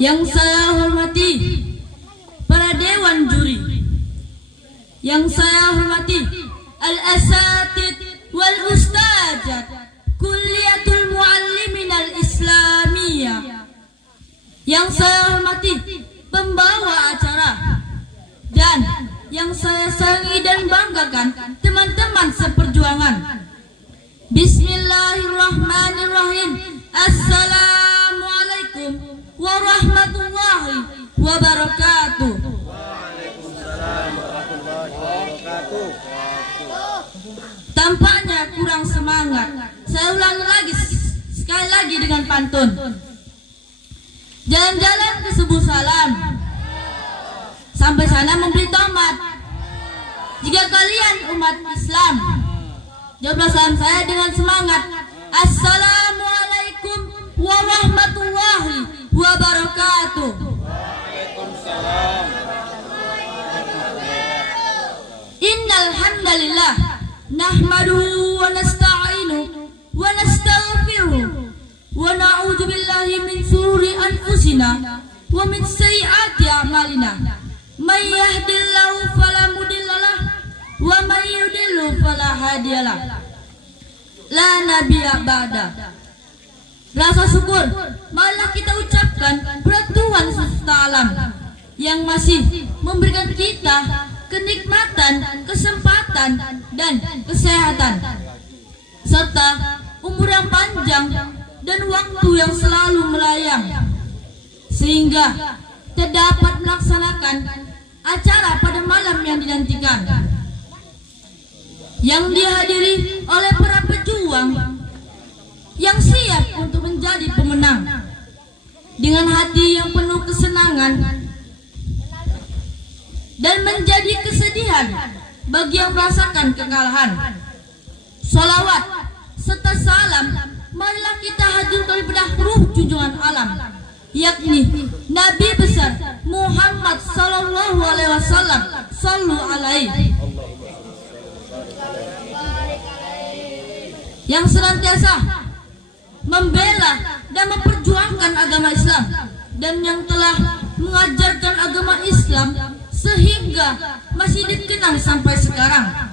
Yang saya hormati para dewan juri, yang saya hormati al-asatid wal ustazat Kulliyatul Muallimin al-Islamiyah, yang saya hormati pembawa acara, dan yang saya sayangi dan banggakan teman-teman seperjuangan. Bismillahirrahmanirrahim. Assalamualaikum warahmatullahi wabarakatuh. Waalaikumsalam warahmatullahi wabarakatuh. Tampaknya kurang semangat. Saya ulangi lagi sekali lagi dengan pantun. Jalan-jalan ke subuh salam, sampai sana memberi tomat. Jika kalian umat Islam, jawablah salam saya dengan semangat. Assalamualaikum warahmatullahi wabarakatuh. Waalaikumsalam. Innal hamdalillah nahmaduhu wa nasta'inuhu wa nastaghfiruh wa na'udzu billahi min shururi anfusina wa min sayyiati a'malina. May yahdihillahu fala mudhillalah wa may yudhlil fala hadiyalah. La nabiyya ba'da. Rasa syukur malah kita ucapkan kepada Tuhan semesta alam yang masih memberikan kita kenikmatan, kesempatan, dan kesehatan, serta umur yang panjang dan waktu yang selalu melayang, sehingga kita dapat melaksanakan acara pada malam yang dinantikan, yang dihadiri oleh para pejuang yang siap untuk menjadi pemenang dengan hati yang penuh kesenangan dan menjadi kesedihan bagi yang merasakan kekalahan. Salawat serta salam marilah kita hadirkan kepada ruh junjungan alam, yakni Nabi besar Muhammad sallallahu alaihi wasallam. Sallu alaihi, yang senantiasa membela dan memperjuangkan agama Islam dan yang telah mengajarkan agama Islam sehingga masih dikenang sampai sekarang.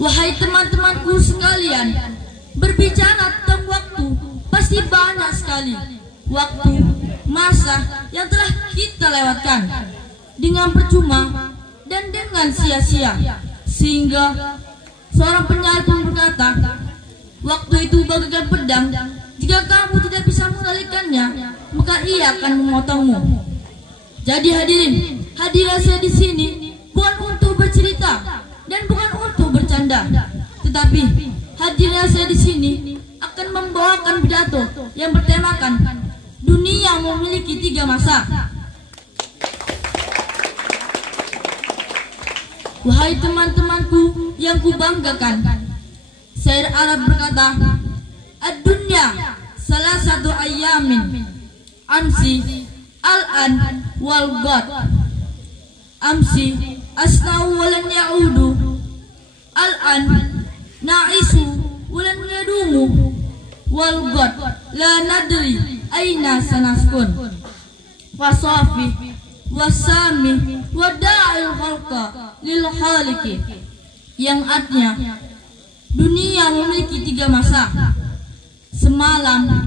Wahai teman-temanku sekalian, berbicara tentang waktu pasti banyak sekali waktu, masa yang telah kita lewatkan dengan percuma dan dengan sia-sia, sehingga seorang penyair pun berkata, waktu itu bagaikan pedang, jika kamu tidak bisa mengendalikannya, maka ia akan memotongmu. Jadi hadirin saya di sini bukan untuk bercerita dan bukan untuk bercanda, tetapi hadirin saya di sini akan membawakan pidato yang bertemakan dunia memiliki 3 masa. Wahai teman-temanku yang kubanggakan, syair Arab berkata, ad-dunya salah satu ayamin amsi al-an wal god amsi asna'u walan ya'udu al-an na'isu walan yadumu wal god la nadri aina sanaskun wasafi wasami wada'il khalqa lil khaliqi, yang artinya dunia memiliki 3 masa, semalam,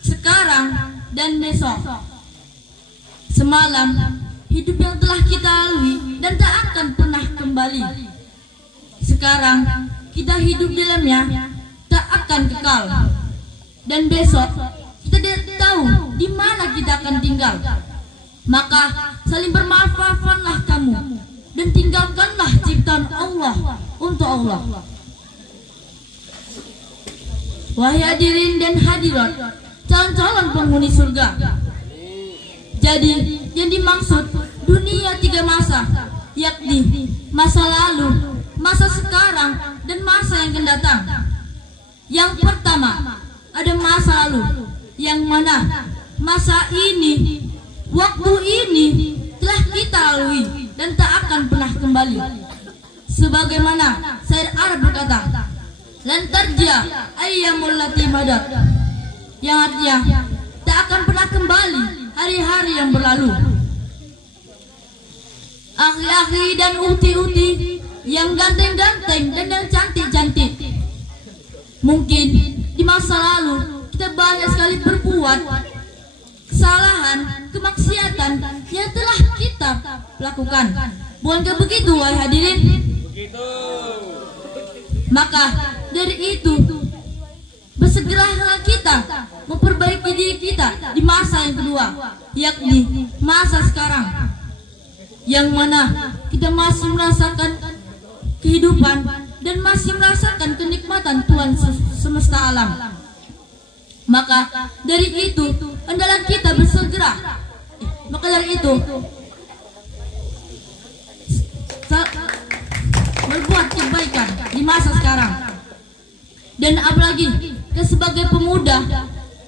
sekarang, dan besok. Semalam, hidup yang telah kita lalui dan tak akan pernah kembali. Sekarang, kita hidup di dalamnya, tak akan kekal. Dan besok, kita tidak tahu di mana kita akan tinggal. Maka, saling bermaaf-maafanlah kamu dan tinggalkanlah ciptaan Allah untuk Allah. Wahai hadirin dan hadirat, calon-calon penghuni surga. Jadi yang dimaksud dunia 3 masa, yakni masa lalu, masa sekarang, dan masa yang akan datang. Yang pertama ada masa lalu, yang mana masa ini, waktu ini telah kita lalui dan tak akan pernah kembali. Sebagaimana syair Arab berkata, lan tarja ayyamul lati madat, yang artinya tak akan pernah kembali dari hari yang berlalu. Akhi-akhi dan uti-uti yang ganteng-ganteng dan yang cantik-cantik. Mungkin di masa lalu kita banyak sekali berbuat kesalahan, kemaksiatan yang telah kita lakukan. Bukankah begitu, wahai hadirin? Begitu. Maka dari itu bersegeralah kita memperbaiki diri kita di masa yang kedua, yakni masa sekarang, yang mana kita masih merasakan kehidupan dan masih merasakan kenikmatan Tuhan semesta alam. Maka dari itu hendaklah kita bersegera. Maka dari itu berbuat kebaikan di masa sekarang. Dan apalagi sebagai pemuda,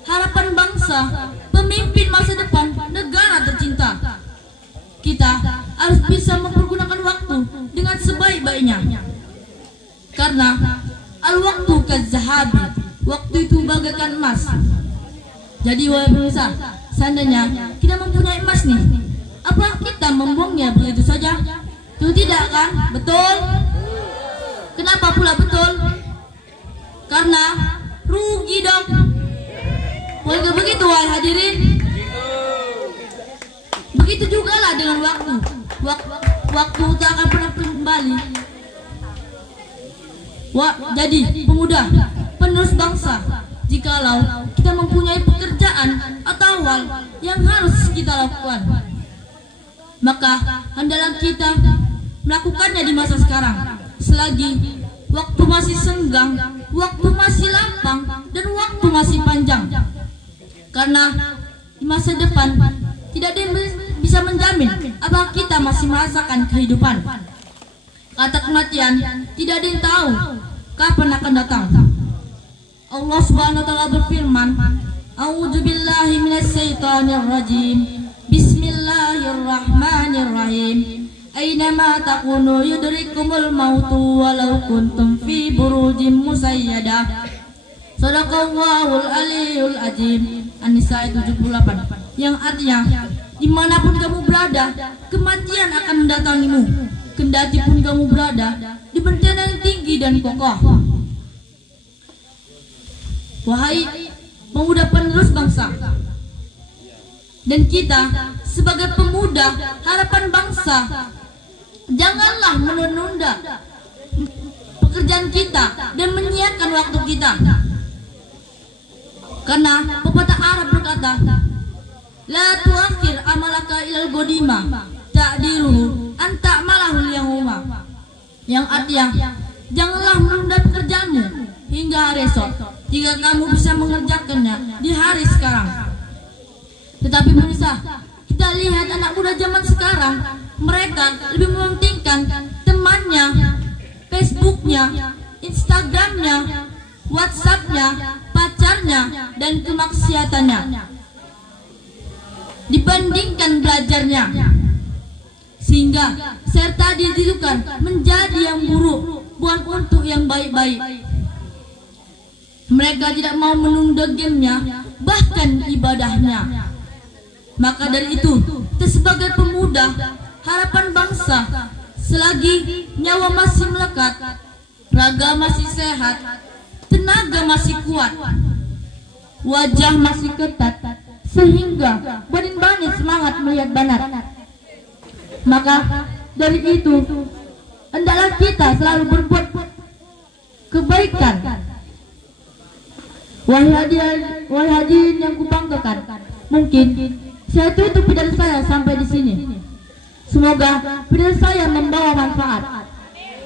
harapan bangsa, pemimpin masa depan negara tercinta, kita harus bisa mempergunakan waktu dengan sebaik-baiknya. Karena al-waktu kazahabi, waktu itu bagaikan emas. Jadi wahai pemirsa, seandainya kita mempunyai emas nih, apa kita membuangnya begitu saja? Itu tidak kan? Betul? Kenapa pula betul? Karena rugi dong. Bukan begitu wahai hadirin? Begitu juga lah dengan waktu. Waktu tak akan pernah kembali. Jadi pemuda, penerus bangsa, jikalau kita mempunyai pekerjaan atau hal yang harus kita lakukan, maka hendaklah kita melakukannya di masa sekarang, selagi waktu masih senggang, waktu masih lapang, dan waktu masih panjang. Karena di masa depan tidak ada yang bisa menjamin apakah kita masih merasakan kehidupan. Kata kematian tidak ada yang tahu kapan akan datang. Allah Subhanahu wa taala berfirman, A'udzubillahi minasyaitonirrajim. Bismillahirrahmanirrahim. Aynama takunu yudrikumul mautu walau kuntum fi burujim musayyadah. Shadaqallahul aliyul azim. An-Nisa 78. Yang artinya, dimanapun kamu berada, kematian akan mendatangimu. Kendati pun kamu berada di benteng yang tinggi dan kokoh. Wahai pemuda penerus bangsa, dan kita sebagai pemuda harapan bangsa, janganlah menunda pekerjaan kita dan menyiapkan waktu kita. Karena pepatah Arab berkata, la tuakhir amalaka ilal godima ta'diruhu anta malahul yawma. Yang artinya, janganlah menunda pekerjaanmu hingga hari esok jika kamu bisa mengerjakannya di hari sekarang. Tetapi pemirsa, kita lihat anak muda zaman sekarang, mereka lebih mementingkan temannya, Facebooknya, Instagramnya, WhatsAppnya, pacarnya, dan kemaksiatannya dibandingkan belajarnya, sehingga serta ditujukan menjadi yang buruk, bukan untuk yang baik-baik. Mereka tidak mau menunda gamenya, bahkan ibadahnya. Maka dari itu, kita sebagai pemuda harapan bangsa, selagi nyawa masih melekat, raga masih sehat, tenaga masih kuat, wajah masih ketat, sehingga banin-banin semangat melihat banat. Maka dari itu, hendaklah kita selalu berbuat kebaikan. Wahai hadirin yang kubanggakan, mungkin saya tutup pidato saya sampai di sini. Semoga pidato saya membawa manfaat.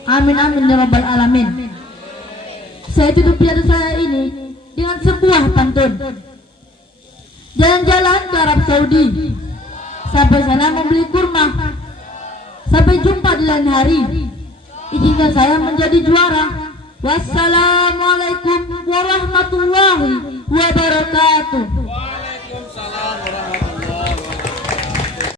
Amin amin ya rabbal alamin. Saya tutup pidato saya ini dengan sebuah pantun. Jalan-jalan ke Arab Saudi, sampai sana membeli kurma. Sampai jumpa di lain hari. Izinkan saya menjadi juara. Wassalamualaikum warahmatullahi wabarakatuh.